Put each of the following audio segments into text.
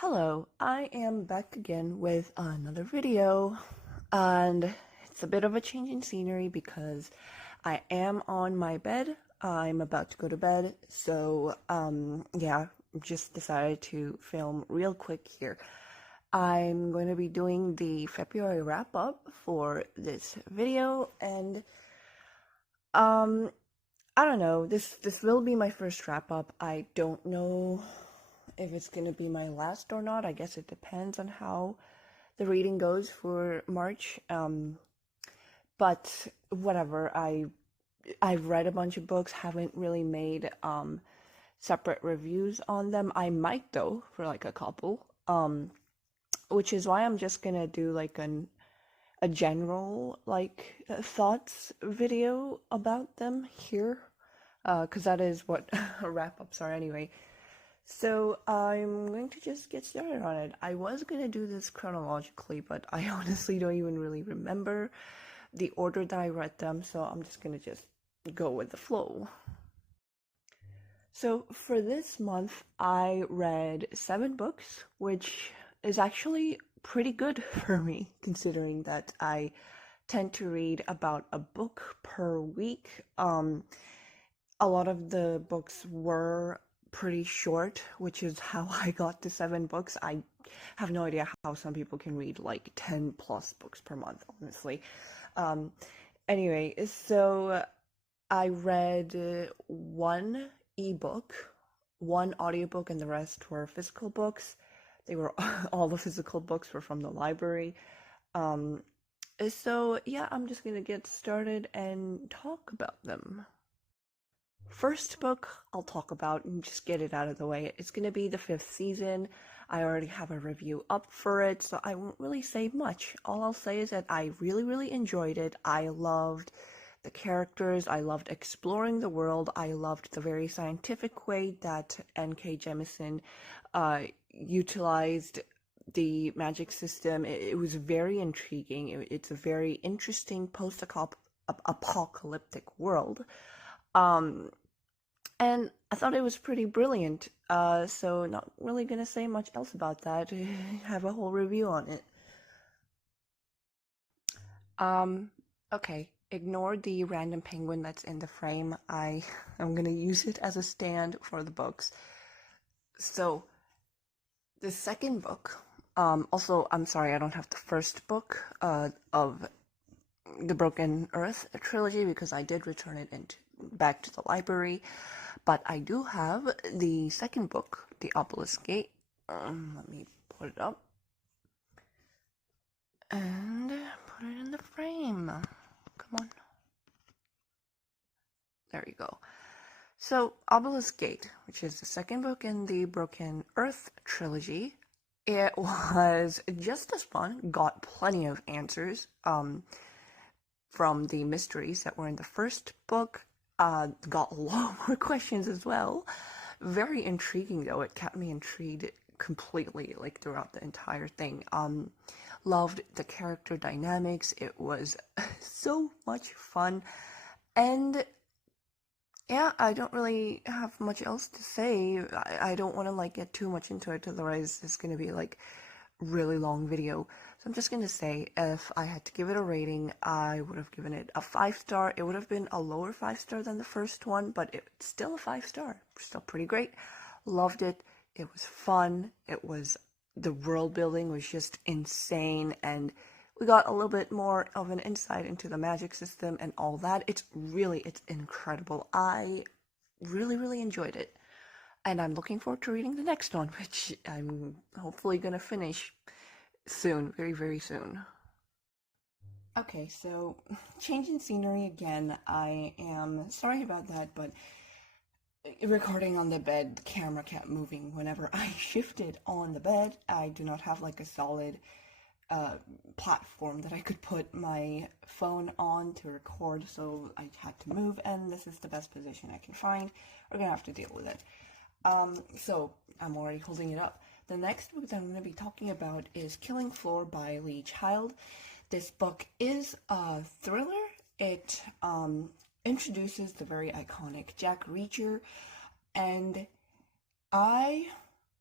Hello, I am back again with another video, and it's a bit of a change in scenery because I am on my bed. I'm about to go to bed, so yeah, just decided to film real quick here. I'm going to be doing the February wrap up for this video, and I don't know, this will be my first wrap up. I don't know if it's gonna be my last or not. I guess it depends on how the reading goes for March. But whatever. I've read a bunch of books, haven't really made separate reviews on them. I might though for like a couple. Which is why I'm just gonna do like a general thoughts video about them here. Because that is what wrap-ups are anyway. So I'm going to just get started on it. I was going to do this chronologically, but I honestly don't even really remember the order that I read them, so I'm just going to just go with the flow. So for this month, I read 7 books, which is actually pretty good for me, considering that I tend to read about a book per week. A lot of the books were pretty short, which is how I got to 7 books. I have no idea how some people can read like 10 plus books per month, honestly. Anyway, so I read 1 ebook, 1 audiobook, and the rest were physical books. They were all the physical books were from the library. So yeah, I'm just gonna get started and talk about them. First book I'll talk about and just get it out of the way. It's going to be the 5th season. I already have a review up for it, so I won't really say much. All I'll say is that I really enjoyed it. I loved the characters. I loved exploring the world. I loved the very scientific way that N.K. Jemisin utilized the magic system. It was very intriguing. It's a very interesting post-apocalyptic world. And I thought it was pretty brilliant, so not really gonna say much else about that. I have a whole review on it. Okay, ignore the random penguin that's in the frame. I'm gonna use it as a stand for the books. So, the second book, also, I'm sorry I don't have the first book of the Broken Earth trilogy because I did return it back to the library. But I do have the second book, The Obelisk Gate. Let me put it up. And put it in the frame. Come on. There you go. So, Obelisk Gate, which is the second book in the Broken Earth trilogy, it was just as fun, got plenty of answers from the mysteries that were in the first book. Got a lot more questions as well. Very intriguing though. It kept me intrigued completely, like throughout the entire thing. Loved the character dynamics. It was so much fun. And yeah, I don't really have much else to say. I don't want to like get too much into it, otherwise it's gonna be like really long video. So I'm just gonna say, if I had to give it a rating, I would have given it a 5-star. It would have been a lower 5-star than the first one, but it's still a 5-star. Still pretty great. Loved it. It was fun. The world building was just insane, and we got a little bit more of an insight into the magic system and all that. It's incredible. I really enjoyed it. And I'm looking forward to reading the next one, which I'm hopefully gonna finish soon, very soon. Okay, so changing scenery again. I am sorry about that, but recording on the bed, the camera kept moving whenever I shifted on the bed. I do not have like a solid platform that I could put my phone on to record, so I had to move, and this is the best position I can find. We're gonna have to deal with it. So I'm already holding it up. The next book that I'm going to be talking about is Killing Floor by Leigh. This book is a thriller. It introduces the very iconic Jack Reacher, and I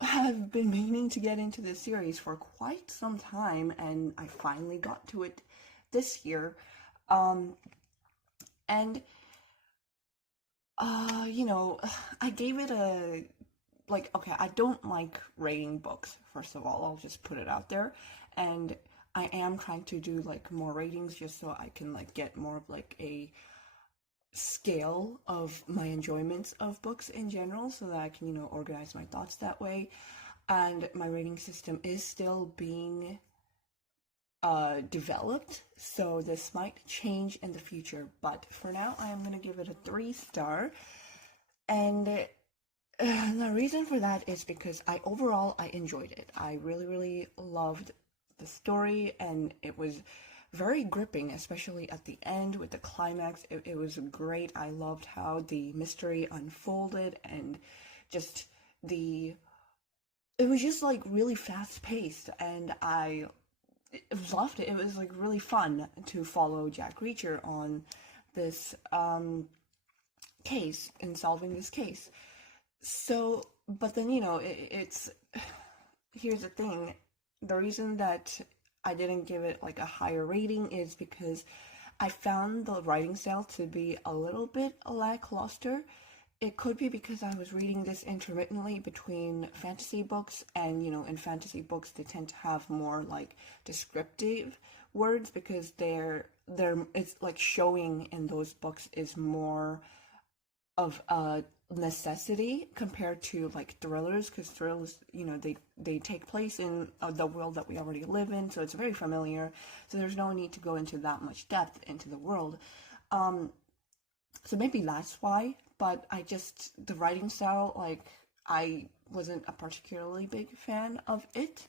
have been meaning to get into this series for quite some time, and I finally got to it this year. And you know, I gave it a like, okay, I don't like rating books, first of all. I'll just put it out there. And I am trying to do like more ratings just so I can like get more of like a scale of my enjoyments of books in general so that I can, you know, organize my thoughts that way. And my rating system is still being developed, so this might change in the future, but for now I am going to give it a 3-star. And the reason for that is because overall I enjoyed it. I really loved the story, and it was very gripping, especially at the end with the climax. It was great. I loved how the mystery unfolded, and just it was just like really fast paced, and I loved it. It was like really fun to follow Jack Reacher on this case, in solving this case. So, but then, you know, it's here's the thing. The reason that I didn't give it like a higher rating is because I found the writing style to be a little bit lackluster. It could be because I was reading this intermittently between fantasy books, and you know, in fantasy books they tend to have more like descriptive words because it's like showing in those books is more of a necessity compared to like thrillers, because thrillers, you know, they take place in the world that we already live in, so it's very familiar, so there's no need to go into that much depth into the world. So maybe that's why, but the writing style, like, I wasn't a particularly big fan of it.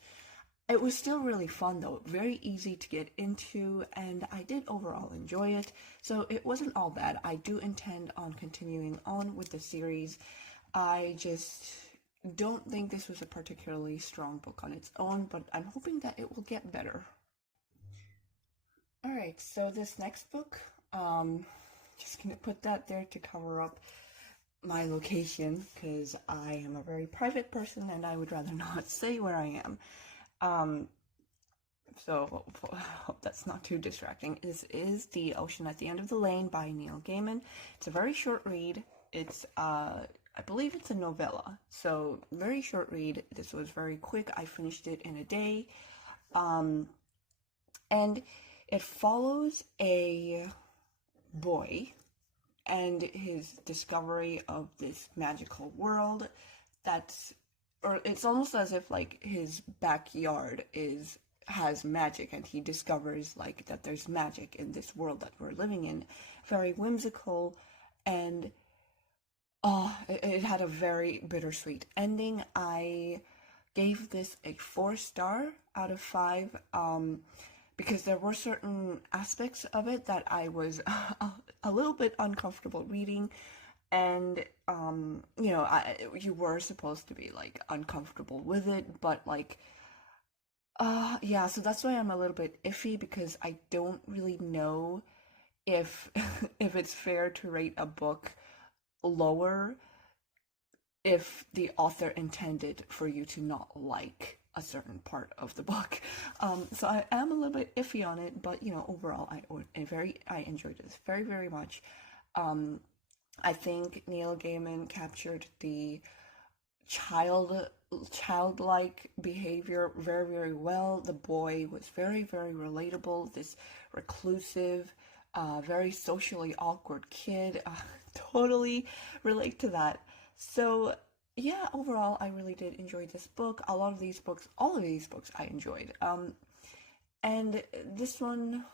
It was still really fun though, very easy to get into, and I did overall enjoy it, so it wasn't all bad. I do intend on continuing on with the series. I just don't think this was a particularly strong book on its own, but I'm hoping that it will get better. Alright, so this next book, just gonna put that there to cover up my location, because I am a very private person and I would rather not say where I am. So hope that's not too distracting. This is The Ocean at the End of the Lane by Neil Gaiman. It's a very short read. It's I believe it's a novella, so very short read. This was very quick. I finished it in a day. And it follows a boy and his discovery of this magical world or it's almost as if like his backyard has magic, and he discovers like that there's magic in this world that we're living in. Very whimsical, and it had a very bittersweet ending. I gave this a 4-star out of 5, because there were certain aspects of it that I was a little bit uncomfortable reading, and you know, you were supposed to be like uncomfortable with it, but like yeah, so that's why I'm a little bit iffy, because I don't really know if if it's fair to rate a book lower if the author intended for you to not like a certain part of the book. So I am a little bit iffy on it, but you know, overall I enjoyed this very much. I think Neil Gaiman captured the childlike behavior very well. The boy was very relatable. This reclusive, very socially awkward kid. Totally relate to that. So yeah, overall I really did enjoy this book. All of these books I enjoyed. And this one,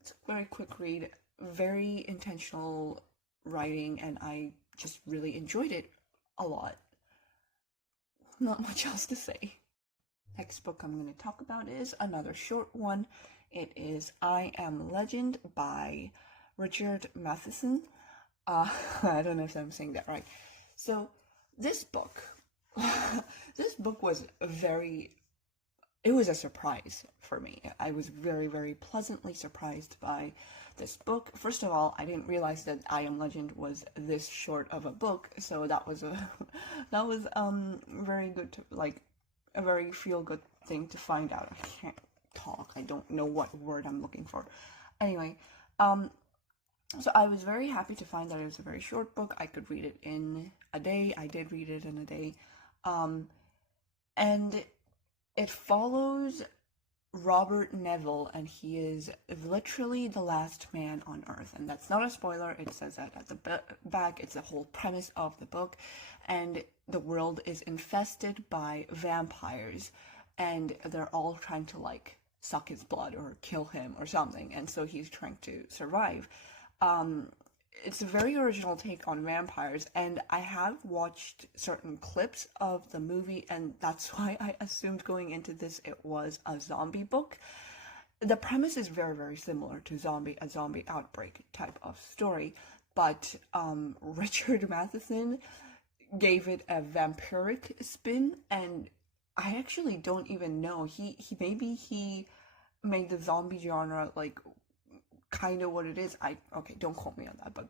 it's a very quick read, very intentional writing, and I just really enjoyed it a lot. Not much else to say. Next book I'm going to talk about is another short one. It is I Am Legend by Richard Matheson. I don't know if I'm saying that right. So this book, this book was very it was a surprise for me. I was very, very pleasantly surprised by this book. First of all, I didn't realize that I Am Legend was this short of a book, so that was a that was very good to, like, a very feel good thing to find out. I can't talk. I don't know what word I'm looking for. Anyway, so I was very happy to find that it was a very short book. I could read it in a day. I did read it in a day. And it follows Robert Neville, and he is literally the last man on Earth. And that's not a spoiler, it says that at the back. It's the whole premise of the book. And the world is infested by vampires, and they're all trying to, like, suck his blood or kill him or something. And so he's trying to survive. It's a very original take on vampires, and I have watched certain clips of the movie, and that's why I assumed going into this it was a zombie book. The premise is very, very similar to a zombie outbreak type of story, but Richard Matheson gave it a vampiric spin, and I actually don't even know. He made the zombie genre, like, kind of what it is. Okay, don't quote me on that, but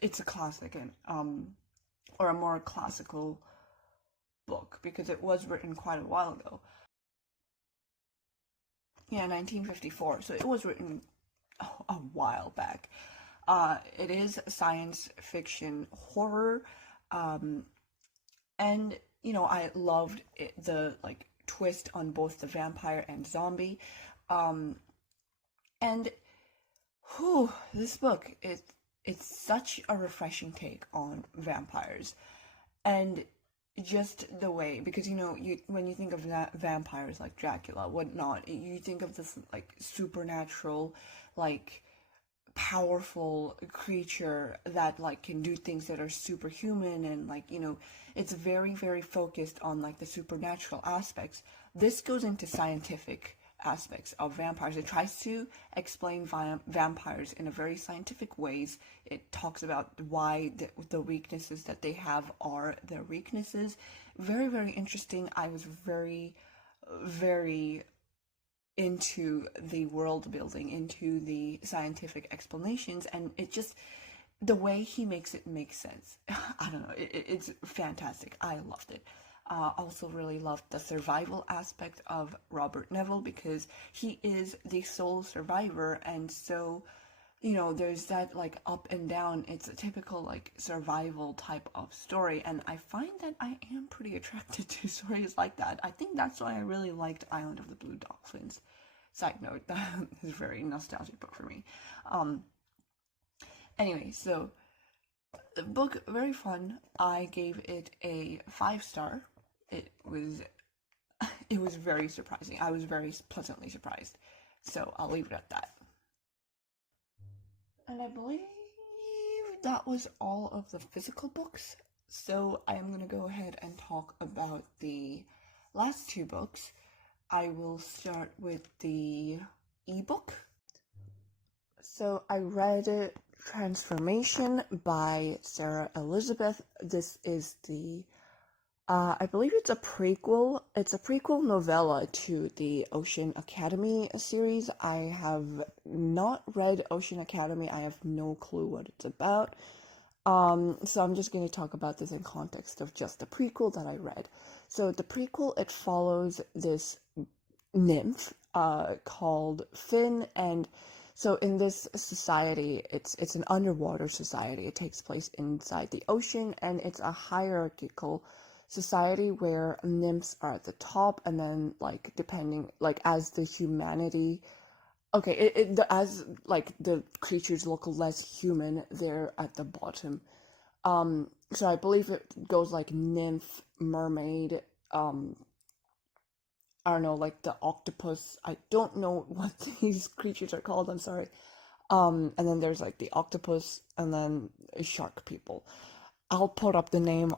it's a classic, and or a more classical book, because it was written quite a while ago. Yeah, 1954, so it was written a while back. It is science fiction horror, and I loved the, like, twist on both the vampire and zombie, and this book, it's such a refreshing take on vampires, and just the way, because when you think of vampires like Dracula, whatnot, you think of this, like, supernatural, like, powerful creature that, like, can do things that are superhuman, and, like, it's very, very focused on, like, the supernatural aspects. This goes into scientific aspects of vampires. It tries to explain vampires in a very scientific ways. It talks about why the weaknesses that they have are their weaknesses. Very, very interesting. I was very, very into the world building, into the scientific explanations, and it just, the way he makes it make sense. I don't know, it's fantastic. I loved it. Also really loved the survival aspect of Robert Neville, because he is the sole survivor, and so, there's that, like, up and down. It's a typical, like, survival type of story, and I find that I am pretty attracted to stories like that. I think that's why I really liked Island of the Blue Dolphins. Side note, that is a very nostalgic book for me. Anyway, so the book, very fun. I gave it a 5-star. It was very surprising. I was very pleasantly surprised. So I'll leave it at that. And I believe that was all of the physical books. So I am going to go ahead and talk about the last 2 books. I will start with the ebook. So I read Transformation by Sarah Elizabeth. This is the I believe it's a prequel. It's a prequel novella to the Ocean Academy series. I have not read Ocean Academy. I have no clue what it's about. So I'm just going to talk about this in context of just the prequel that I read. So the prequel, it follows this nymph called Finn, and so in this society, it's an underwater society. It takes place inside the ocean, and it's a hierarchical society where nymphs are at the top, and then, like, depending, like, as the humanity, as, like, the creatures look less human, they're at the bottom. So I believe it goes like nymph, mermaid, I don't know, like the octopus. I don't know what these creatures are called, I'm sorry. And then there's, like, the octopus, and then shark people. I'll put up the name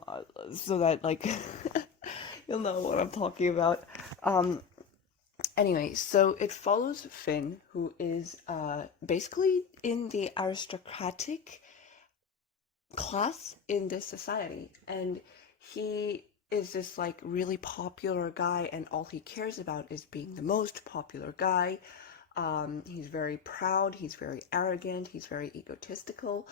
so that, like, you'll know what I'm talking about. Anyway, so it follows Finn, who is basically in the aristocratic class in this society, and he is this like really popular guy, and all he cares about is being the most popular guy. He's very proud, he's very arrogant, he's very egotistical,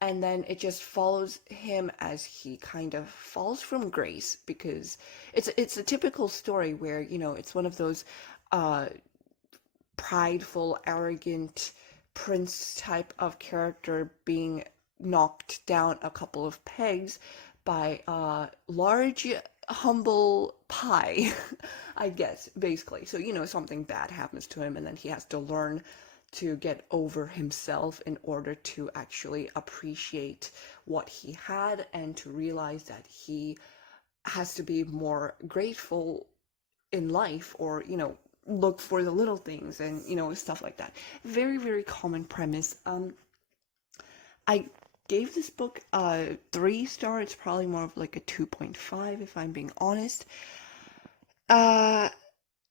and then it just follows him as he kind of falls from grace, because it's a typical story where, you know, it's one of those uh prideful, arrogant prince type of character being knocked down a couple of pegs by a large, humble pie, I guess, basically. So, you know, something bad happens to him, and then he has to learn to get over himself in order to actually appreciate what he had, and to realize that he has to be more grateful in life, or, you know, look for the little things, and, you know, stuff like that. Very, very common premise. I gave this book a 3-star. It's probably more of like a 2.5 if I'm being honest. Uh,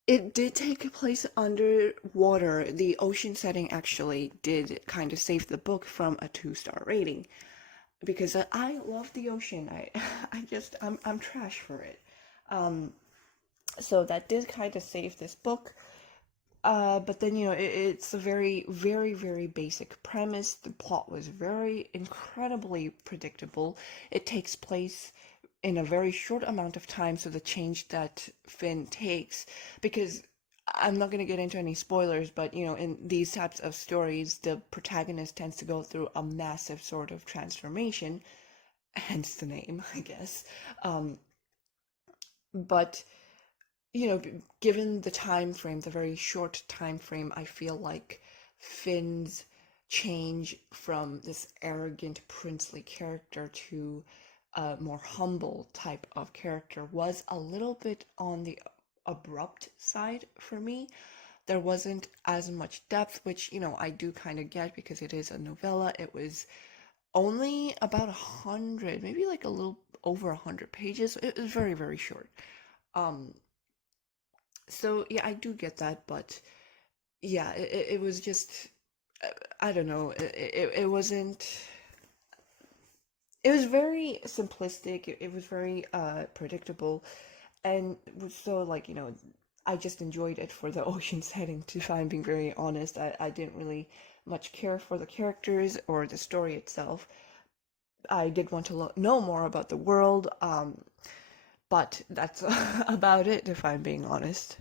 it did take place underwater. The ocean setting actually did kind of save the book from a 2-star rating, because I love the ocean. I'm trash for it. So that did kind of save this book. But then, you know, it's a very, very, very basic premise. The plot was very incredibly predictable. It takes place in a very short amount of time, so the change that Finn takes, because I'm not going to get into any spoilers, but, you know, in these types of stories, the protagonist tends to go through a massive sort of transformation, hence the name, I guess. But you know, given the time frame, the very short time frame, I feel like Finn's change from this arrogant, princely character to a more humble type of character was a little bit on the abrupt side for me. There wasn't as much depth, which, you know, I do kind of get because it is a novella. It was only about 100, maybe like a little over 100 pages. It was very, very short. Um, so yeah, I do get that, but yeah, it was just, I don't know, it wasn't, it was very simplistic, it was very predictable, and it was so, like, you know, I just enjoyed it for the ocean setting, if I'm being very honest. I didn't really much care for the characters or the story itself. I did want to know more about the world, but that's about it, if I'm being honest.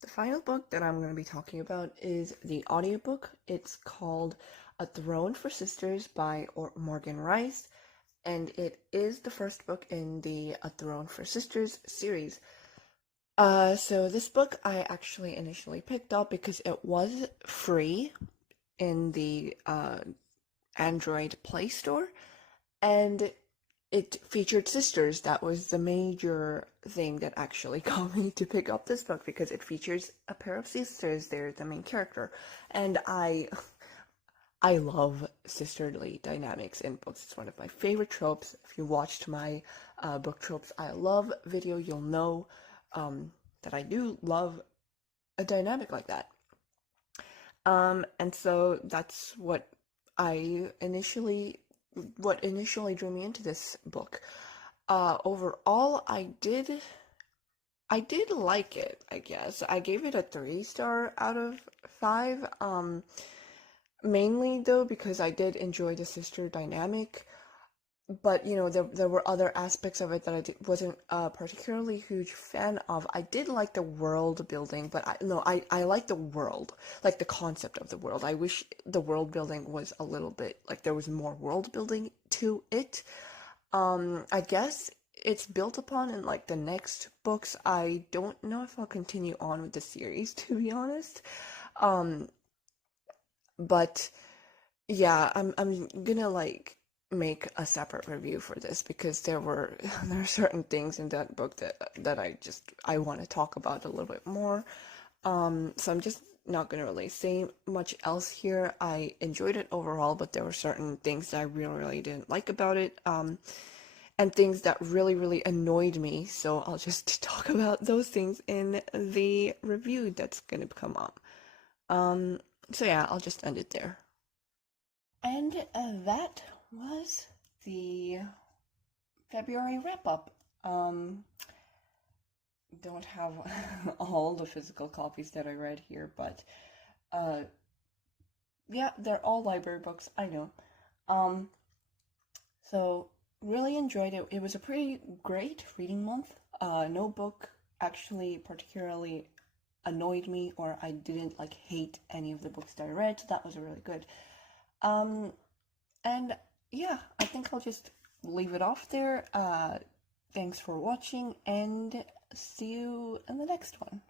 The final book that I'm going to be talking about is the audiobook. It's called A Throne for Sisters by Morgan Rice, and it is the first book in the A Throne for Sisters series. So this book I actually initially picked up because it was free in the Android Play Store, and it featured sisters. That was the major thing that actually got me to pick up this book, because it features a pair of sisters. They're the main character, and I love sisterly dynamics in books. It's one of my favorite tropes. If you watched my book tropes I love video, you'll know that I do love a dynamic like that. And so that's what initially drew me into this book. Overall, I did like it, I guess. I gave it a 3-star out of 5. Mainly though because I did enjoy the sister dynamic, but you know, there were other aspects of it that wasn't a particularly huge fan of. I did like the world building, but I like the world, like the concept of the world. I wish the world building was a little bit, like, there was more world building to it. I guess it's built upon in like the next books. I don't know if I'll continue on with the series, to be honest. Um, but yeah, I'm gonna like make a separate review for this, because there are certain things in that book that I want to talk about a little bit more. So I'm just not gonna really say much else here. I enjoyed it overall, but there were certain things that I really, really didn't like about it. And things that really, really annoyed me. So I'll just talk about those things in the review that's gonna come up. So yeah, I'll just end it there. And that was the February wrap-up. Don't have all the physical copies that I read here, but yeah, they're all library books, I know. So really enjoyed it. It was a pretty great reading month. No book actually particularly annoyed me, or I didn't like hate any of the books that I read, so that was really good. And yeah, I think I'll just leave it off there. Thanks for watching, and see you in the next one.